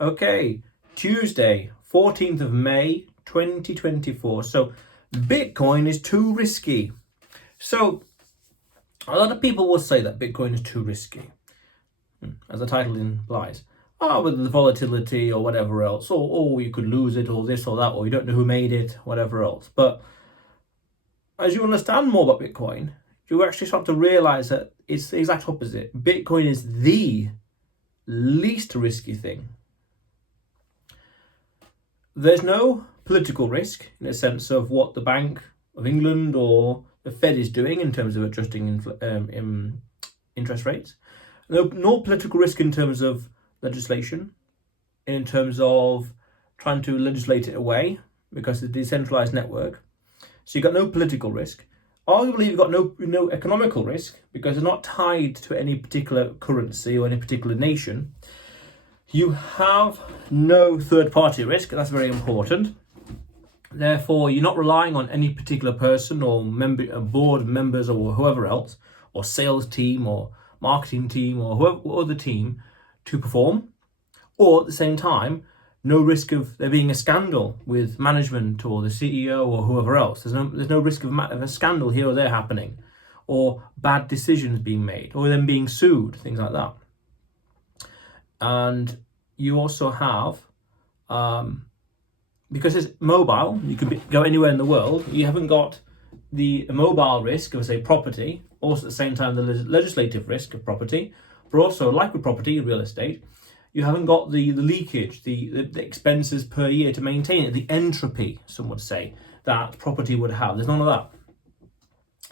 Okay, Tuesday, 14th of May, 2024. So Bitcoin is too risky. So a lot of people will say that Bitcoin is too risky, as the title implies. With the volatility or whatever else, or you could lose it, or this or that, or you don't know who made it, whatever else. But as you understand more about Bitcoin, you actually start to realize that it's the exact opposite. Bitcoin is the least risky thing. There's no political risk in the sense of what the Bank of England or the Fed is doing in terms of adjusting interest rates. No political risk in terms of legislation, in terms of trying to legislate it away because it's a decentralized network. So you've got no political risk. Arguably, you've got no economical risk because it's not tied to any particular currency or any particular nation. You have no third-party risk. That's very important. Therefore, you're not relying on any particular person or board members or whoever else, or sales team or marketing team or whoever other team to perform. Or at the same time, no risk of there being a scandal with management or the CEO or whoever else. There's no risk of a scandal here or there happening, or bad decisions being made, or them being sued, things like that. And you also have, because it's mobile, you can go anywhere in the world. You haven't got the mobile risk of, say, property. Also, at the same time, the legislative risk of property, but also, like with property, real estate, you haven't got the leakage, the expenses per year to maintain it, the entropy, some would say, that property would have. There's none of that.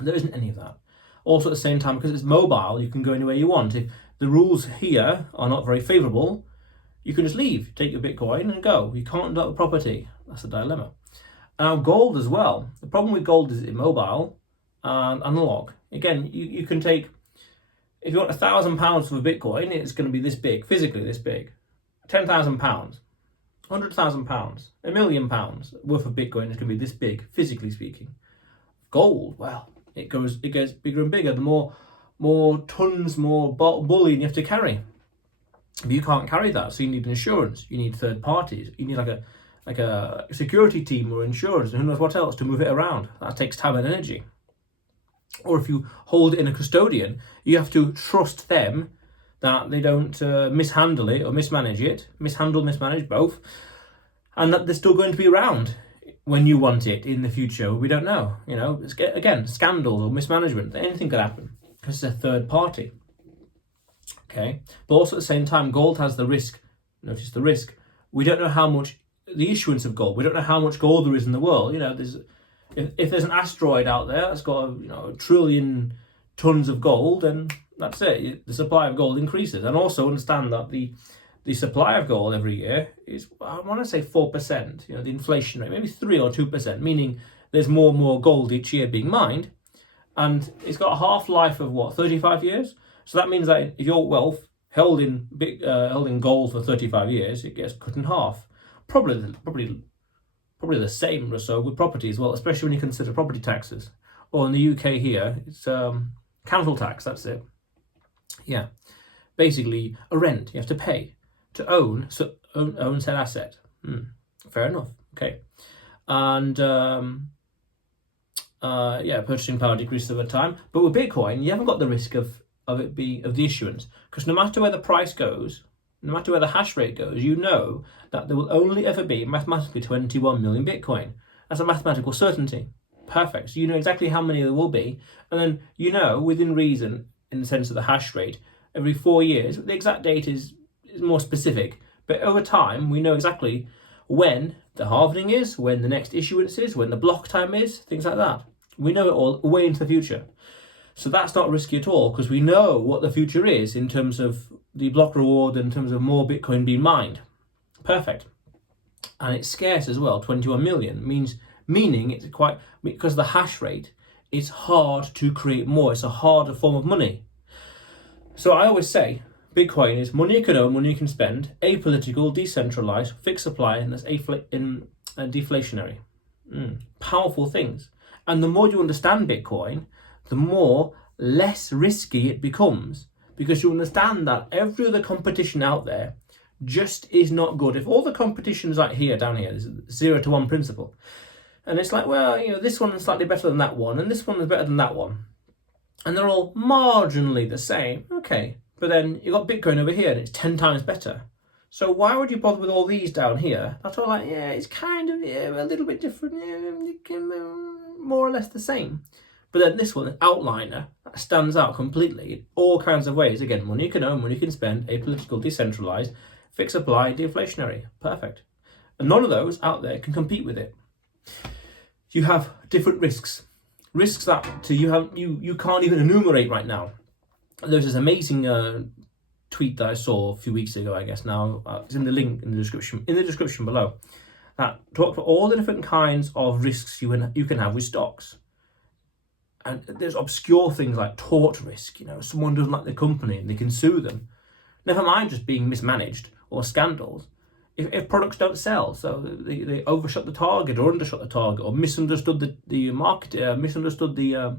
There isn't any of that. Also, at the same time, because it's mobile, you can go anywhere you want. If the rules here are not very favourable, you can just leave, take your Bitcoin and go. You can't do that with property. That's a dilemma. And now gold as well. The problem with gold is it's immobile and analog. Again, you can take, if you want £1,000 for a Bitcoin, it's going to be this big, physically this big. £10,000, £100,000, £1 million worth of Bitcoin is going to be this big, physically speaking. Gold, well, it gets bigger and bigger. The more tons, more bullion you have to carry. But you can't carry that, so you need insurance. You need third parties. You need like a security team or insurance, and who knows what else to move it around. That takes time and energy. Or if you hold it in a custodian, you have to trust them that they don't mishandle it or mismanage, both, and that they're still going to be around when you want it in the future. We don't know. Again, scandals or mismanagement, anything could happen because it's a third party. Okay, but also at the same time, gold has the risk. Notice the risk. We don't know how much the issuance of gold. We don't know how much gold there is in the world. If there's an asteroid out there that's got a trillion tons of gold, then that's it. The supply of gold increases. And also understand that the supply of gold every year is, I want to say 4%. The inflation rate, maybe 3 or 2%, meaning there's more and more gold each year being mined, and it's got a half-life of 35 years. So that means that if your wealth held in gold for 35 years, it gets cut in half. Probably the same or so with property as well, especially when you consider property taxes. Or in the UK here, it's council tax, that's it. Yeah. Basically, a rent you have to pay to own said asset. Fair enough. Okay. And purchasing power decreases over time. But with Bitcoin, you haven't got the risk of the issuance, because no matter where the price goes, no matter where the hash rate goes, you know that there will only ever be mathematically 21 million Bitcoin. That's a mathematical certainty. Perfect. So you know exactly how many there will be, and then within reason, in the sense of the hash rate, every 4 years. The exact date is more specific, but over time we know exactly when the halving is, when the next issuance is, when the block time is, things like that. We know it all way into the future. So that's not risky at all, because we know what the future is in terms of the block reward, in terms of more Bitcoin being mined. Perfect. And it's scarce as well, 21 million, meaning it's quite, because of the hash rate, it's hard to create more. It's a harder form of money. So I always say, Bitcoin is money you can own, money you can spend, apolitical, decentralized, fixed supply, and that's deflationary. Powerful things. And the more you understand Bitcoin, the more less risky it becomes, because you understand that every other competition out there just is not good. If all the competition's like here, down here, there's 0 to 1 principle. And it's like, well, this one is slightly better than that one, and this one is better than that one. And they're all marginally the same. Okay. But then you've got Bitcoin over here, and it's 10 times better. So why would you bother with all these down here? That's all like, it's kind of a little bit different, more or less the same. But then this one, an outliner, that stands out completely in all kinds of ways. Again, money you can own, money you can spend, apolitical, decentralized, fixed supply, deflationary. Perfect. And none of those out there can compete with it. You have different risks. Risks that you can't even enumerate right now. There's this amazing tweet that I saw a few weeks ago, I guess now. It's in the link in the description below. That talks about all the different kinds of risks you can have with stocks. And there's obscure things like tort risk. Someone doesn't like the company and they can sue them. Never mind just being mismanaged or scandals. If products don't sell, so they overshot the target or undershot the target or misunderstood the market, misunderstood the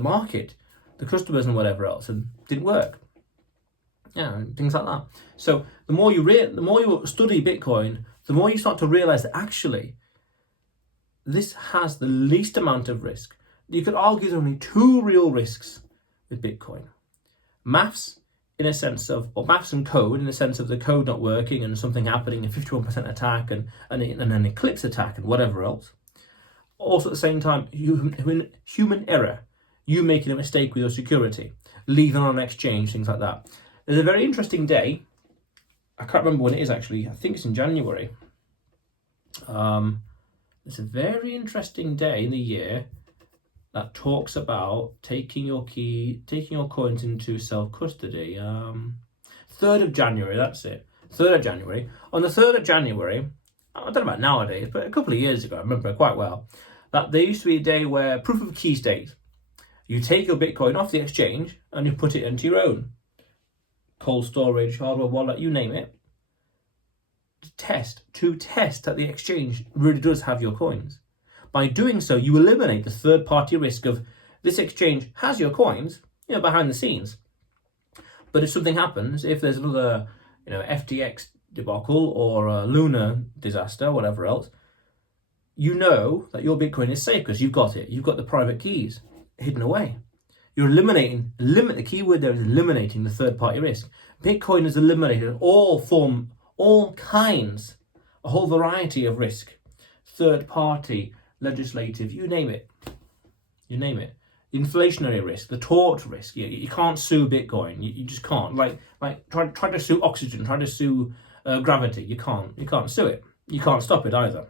market, the customers and whatever else, and didn't work. Things like that. So the more you study Bitcoin, the more you start to realize that actually this has the least amount of risk. You could argue there's only 2 real risks with Bitcoin. Maths maths and code in the sense of the code not working and something happening, a 51% attack and an eclipse attack and whatever else. Also at the same time, human error, you making a mistake with your security, leaving on an exchange, things like that. There's a very interesting day, I can't remember when it is actually, I think it's in January. It's a very interesting day in the year that talks about taking your coins into self-custody. 3rd of January, that's it. 3rd of January. On the 3rd of January, I don't know about nowadays, but a couple of years ago, I remember quite well, that there used to be a day where proof of keys days. You take your Bitcoin off the exchange and you put it into your own cold storage, hardware wallet, you name it. To test that the exchange really does have your coins. By doing so, you eliminate the third-party risk of this exchange has your coins, behind the scenes. But if something happens, if there's another, FTX debacle or a Luna disaster, whatever else, you know that your Bitcoin is safe because you've got it. You've got the private keys hidden away. You're the keyword there is eliminating the third-party risk. Bitcoin has eliminated all kinds, a whole variety of risk. Third-party, legislative, you name it. Inflationary risk, the tort risk. You can't sue Bitcoin. You just can't. Like try to sue oxygen, try to sue gravity. You can't sue it. You can't stop it either.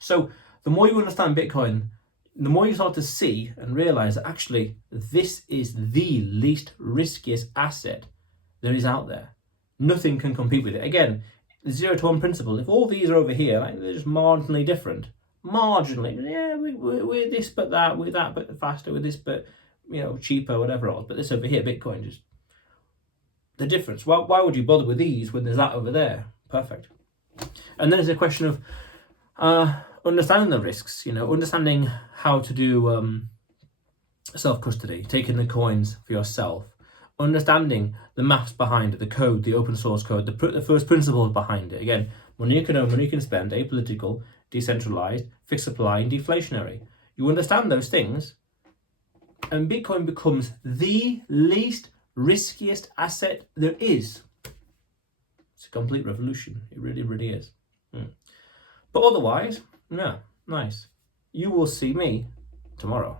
So the more you understand Bitcoin, the more you start to see and realize that actually this is the least riskiest asset there is out there. Nothing can compete with it. Again, the 0 to 1 principle. If all these are over here, they're just marginally different. Marginally, we're this but that, we're that but faster, with this but cheaper, whatever else. But this over here, Bitcoin, just the difference. Why would you bother with these when there's that over there? Perfect. And then it's a question of understanding the risks. Understanding how to do self-custody, taking the coins for yourself, understanding the maths behind it, the code, the open source code, the first principles behind it. Again, money you can own, money you can spend, apolitical, decentralized, fixed supply, and deflationary. You understand those things, and Bitcoin becomes the least riskiest asset there is. It's a complete revolution. It really, really is. But otherwise, nice. You will see me tomorrow.